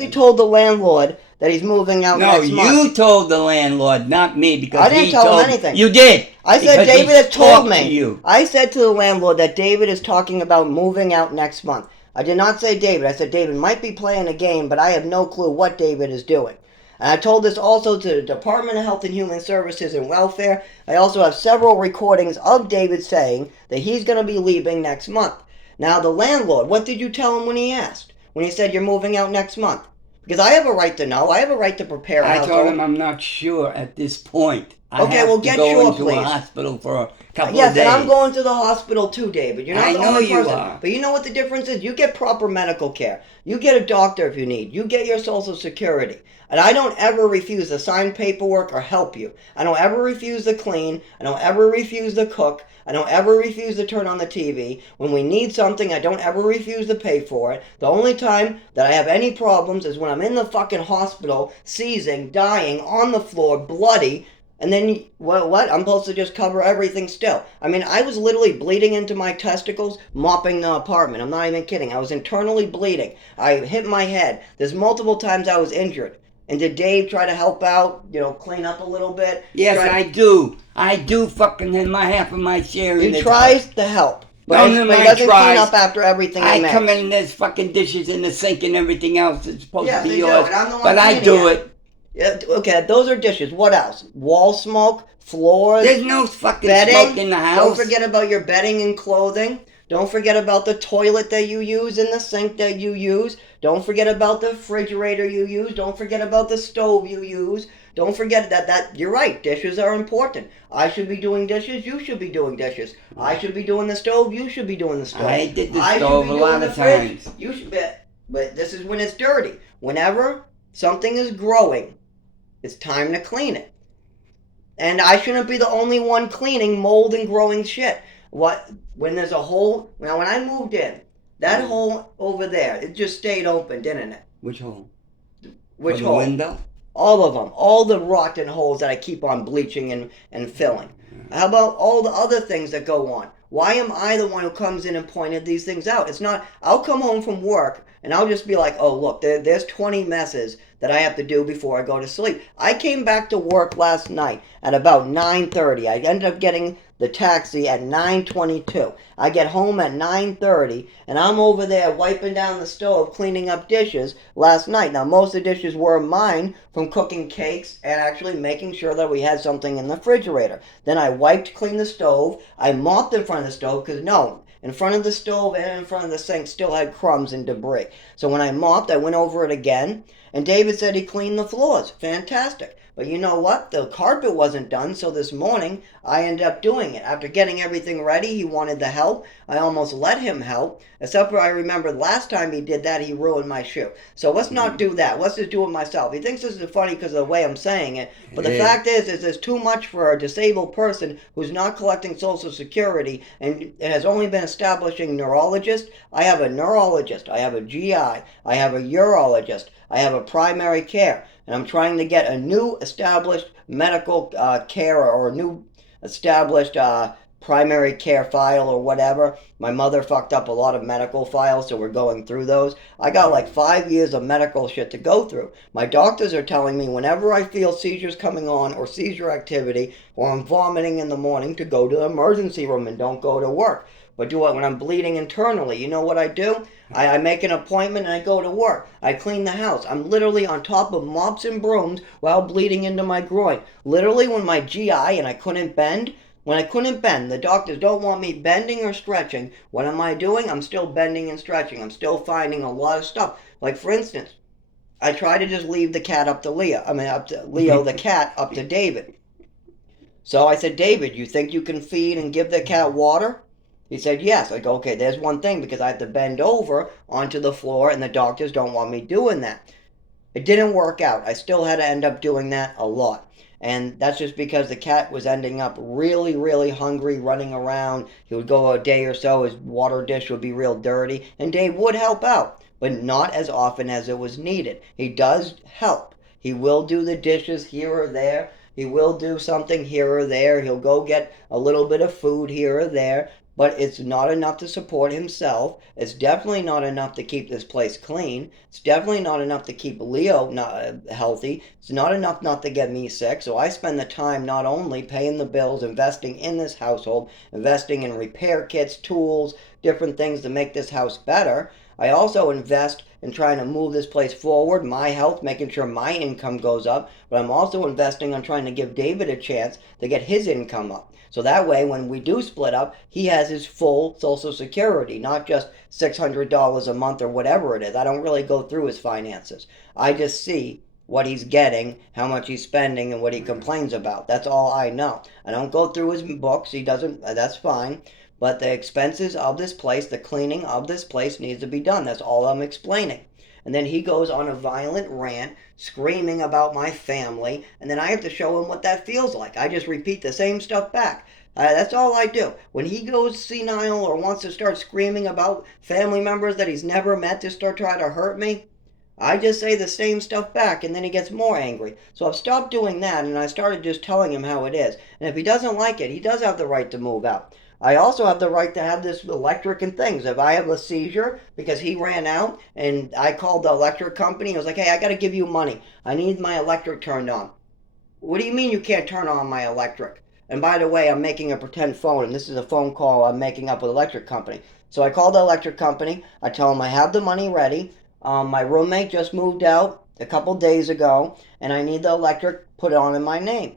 basically told the landlord that he's moving out next month. No, you told the landlord, not me, because I didn't tell him anything. You did. I said David has told me. You. I said to the landlord that David is talking about moving out next month. I did not say David. I said David might be playing a game, but I have no clue what David is doing. And I told this also to the Department of Health and Human Services and Welfare. I also have several recordings of David saying that he's going to be leaving next month. Now, the landlord, what did you tell him when he asked? When he said you're moving out next month? Because I have a right to know. I have a right to prepare a household. I told him I'm not sure at this point. Okay, well, get sure, please. I have to go into a hospital for a couple of days. Yes, and I'm going to the hospital too, David. You're not the only person. I know you are. But you know what the difference is? You get proper medical care. You get a doctor if you need. You get your Social Security. And I don't ever refuse to sign paperwork or help you. I don't ever refuse to clean. I don't ever refuse to cook. I don't ever refuse to turn on the TV. When we need something, I don't ever refuse to pay for it. The only time that I have any problems is when I'm in the fucking hospital, seizing, dying, on the floor, bloody. And then, what? I'm supposed to just cover everything still. I mean, I was literally bleeding into my testicles, mopping the apartment. I'm not even kidding. I was internally bleeding. I hit my head. There's multiple times I was injured. And did Dave try to help out, clean up a little bit? Yes, I do. I do fucking in my half of my share. He tries to help. But he doesn't clean up after everything he makes. I come in and there's fucking dishes in the sink and everything else that's supposed to be yours. And I'm the one but I do it. Yeah, okay, those are dishes. What else? Wall smoke? Floors? There's no fucking bedding? Smoke in the house. Don't forget about your bedding and clothing. Don't forget about the toilet that you use and the sink that you use. Don't forget about the refrigerator you use. Don't forget about the stove you use. Don't forget that you're right, dishes are important. I should be doing dishes, you should be doing dishes. I should be doing the stove, you should be doing the stove. I did the stove a lot of times. You should be, but this is when it's dirty. Whenever something is growing, it's time to clean it. And I shouldn't be the only one cleaning mold and growing shit. When there's a hole, now when I moved in, that hole over there, it just stayed open, didn't it? Which hole? Which hole? The window? All of them. All the rotten holes that I keep on bleaching and filling. How about all the other things that go on? Why am I the one who comes in and pointed these things out? It's not, I'll come home from work and I'll just be like, oh, look, there's 20 messes that I have to do before I go to sleep. I came back to work last night at about 9:30. I ended up getting the taxi at 9:22. I get home at 9:30, and I'm over there wiping down the stove, cleaning up dishes last night. Now, most of the dishes were mine from cooking cakes and actually making sure that we had something in the refrigerator. Then I wiped, cleaned the stove. I mopped in front of the stove because, in front of the stove and in front of the sink still had crumbs and debris. So when I mopped, I went over it again. And David said he cleaned the floors. Fantastic. But you know what? The carpet wasn't done, so this morning I ended up doing it. After getting everything ready, he wanted the help. I almost let him help, except for I remember last time he did that, he ruined my shoe. So let's not do that. Let's just do it myself. He thinks this is funny because of the way I'm saying it, but the fact is there's too much for a disabled person who's not collecting Social Security and it has only been establishing neurologist. I have a neurologist. I have a GI. I have a urologist. I have a primary care, and I'm trying to get a new established medical care or a new established primary care file or whatever. My mother fucked up a lot of medical files, so we're going through those. I got like 5 years of medical shit to go through. My doctors are telling me whenever I feel seizures coming on or seizure activity or I'm vomiting in the morning to go to the emergency room and don't go to work. But do it when I'm bleeding internally. You know what I do? I make an appointment and I go to work. I clean the house. I'm literally on top of mops and brooms while bleeding into my groin. Literally when my GI and I couldn't bend, the doctors don't want me bending or stretching. What am I doing? I'm still bending and stretching. I'm still finding a lot of stuff. Like for instance, I try to just leave the cat up to Leo. Up to Leo the cat up to David. So I said, David, you think you can feed and give the cat water? He said, yes. I go, okay, there's one thing because I have to bend over onto the floor and the doctors don't want me doing that. It didn't work out. I still had to end up doing that a lot. And that's just because the cat was ending up really, really hungry, running around. He would go a day or so, his water dish would be real dirty, and Dave would help out, but not as often as it was needed. He does help. He will do the dishes here or there. He will do something here or there. He'll go get a little bit of food here or there. but it's not enough to support himself. It's definitely not enough to keep this place clean. It's definitely not enough to keep Leo not healthy. It's not enough not to get me sick. So I spend the time not only paying the bills, investing in this household, investing in repair kits, tools, different things to make this house better. I also invest in trying to move this place forward, my health, making sure my income goes up, but I'm also investing on trying to give David a chance to get his income up. So that way, when we do split up, he has his full Social Security, not just $600 a month or whatever it is. I don't really go through his finances. I just see what he's getting, how much he's spending, and what he complains about. That's all I know. I don't go through his books. He doesn't, that's fine. But the expenses of this place, the cleaning of this place needs to be done. That's all I'm explaining. And then he goes on a violent rant, screaming about my family, and then I have to show him what that feels like. I just repeat the same stuff back. That's all I do. When he goes senile or wants to start screaming about family members that he's never met to start trying to hurt me, I just say the same stuff back, and then he gets more angry. So I've stopped doing that, and I started just telling him how it is. And if he doesn't like it, he does have the right to move out. I also have the right to have this electric and things. If I have a seizure because he ran out and I called the electric company, I was like, hey, I got to give you money. I need my electric turned on. What do you mean you can't turn on my electric? And by the way, I'm making a pretend phone, and this is a phone call I'm making up with the electric company. So I called the electric company. I tell them I have the money ready. My roommate just moved out a couple days ago, and I need the electric put on in my name.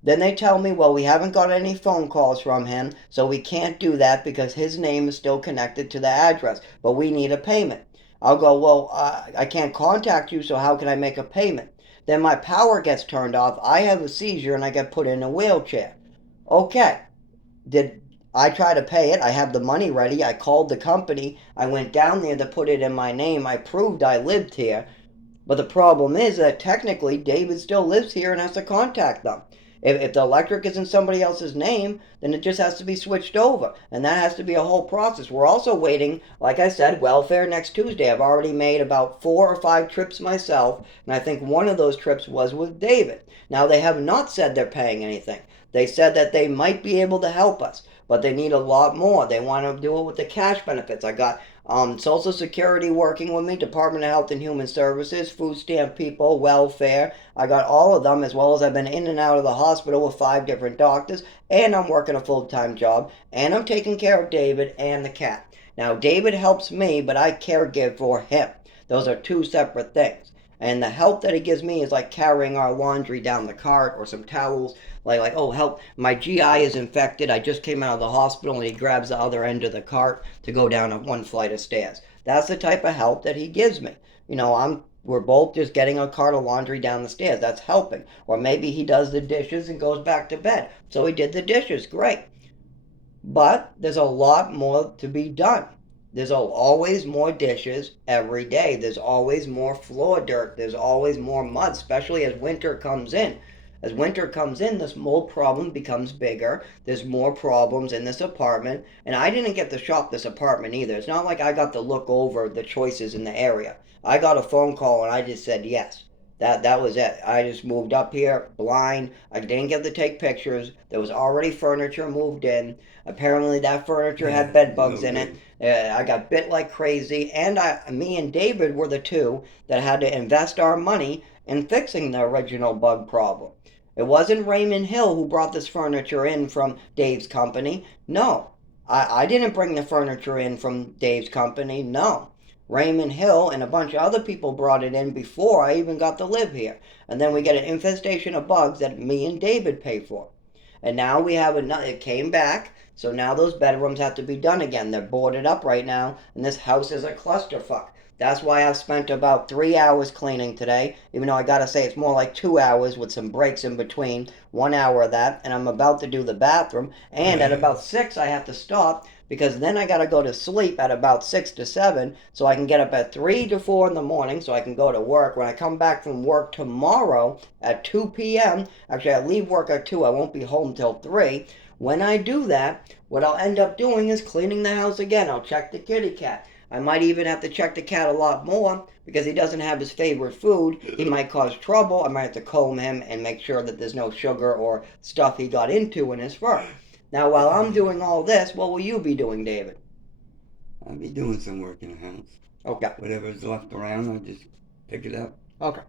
Then they tell me, well, we haven't got any phone calls from him, so we can't do that because his name is still connected to the address, but we need a payment. I'll go, well, I can't contact you, so how can I make a payment? Then my power gets turned off, I have a seizure, and I get put in a wheelchair. Okay, did I try to pay it? I have the money ready. I called the company. I went down there to put it in my name. I proved I lived here. But the problem is that technically David still lives here and has to contact them. If the electric is in somebody else's name, then it just has to be switched over. And that has to be a whole process. We're also waiting, like I said, welfare next Tuesday. I've already made about 4 or 5 trips myself, and I think one of those trips was with David. Now, they have not said they're paying anything. They said that they might be able to help us, but they need a lot more. They want to do it with the cash benefits. I got Social Security working with me, Department of Health and Human Services, food stamp people, welfare. I got all of them, as well as I've been in and out of the hospital with 5 different doctors, and I'm working a full-time job, and I'm taking care of David and the cat. Now, David helps me, but I caregive for him. Those are 2 separate things. And the help that he gives me is like carrying our laundry down the cart or some towels. Like, oh, help, my GI is infected. I just came out of the hospital, and he grabs the other end of the cart to go down 1 flight of stairs. That's the type of help that he gives me. You know, we're both just getting a cart of laundry down the stairs. That's helping. Or maybe he does the dishes and goes back to bed. So he did the dishes. Great. But there's a lot more to be done. There's always more dishes every day. There's always more floor dirt. There's always more mud, especially as winter comes in. As winter comes in, this mold problem becomes bigger. There's more problems in this apartment. And I didn't get to shop this apartment either. It's not like I got to look over the choices in the area. I got a phone call and I just said yes. That was it. I just moved up here blind. I didn't get to take pictures. There was already furniture moved in. Apparently that furniture had bed bugs in it. I got bit like crazy, and me and David were the 2 that had to invest our money in fixing the original bug problem. It wasn't Raymond Hill who brought this furniture in from Dave's company. No, I didn't bring the furniture in from Dave's company. No. Raymond Hill and a bunch of other people brought it in before I even got to live here. And then we get an infestation of bugs that me and David pay for. And now we have another, it came back, so now those bedrooms have to be done again. They're boarded up right now, and this house is a clusterfuck. That's why I've spent about 3 hours cleaning today, even though I gotta say it's more like 2 hours with some breaks in between, 1 hour of that, and I'm about to do the bathroom, and at about 6 I have to stop, because then I gotta go to sleep at about 6 to 7, so I can get up at 3 to 4 in the morning, so I can go to work. When I come back from work tomorrow at 2 p.m., actually I leave work at 2, I won't be home till 3, when I do that, what I'll end up doing is cleaning the house again. I'll check the kitty cat. I might even have to check the cat a lot more because he doesn't have his favorite food. He might cause trouble. I might have to comb him and make sure that there's no sugar or stuff he got into in his fur. Now, while I'm doing all this, what will you be doing, David? I'll be doing some work in the house. Okay. Whatever's left around, I'll just pick it up. Okay.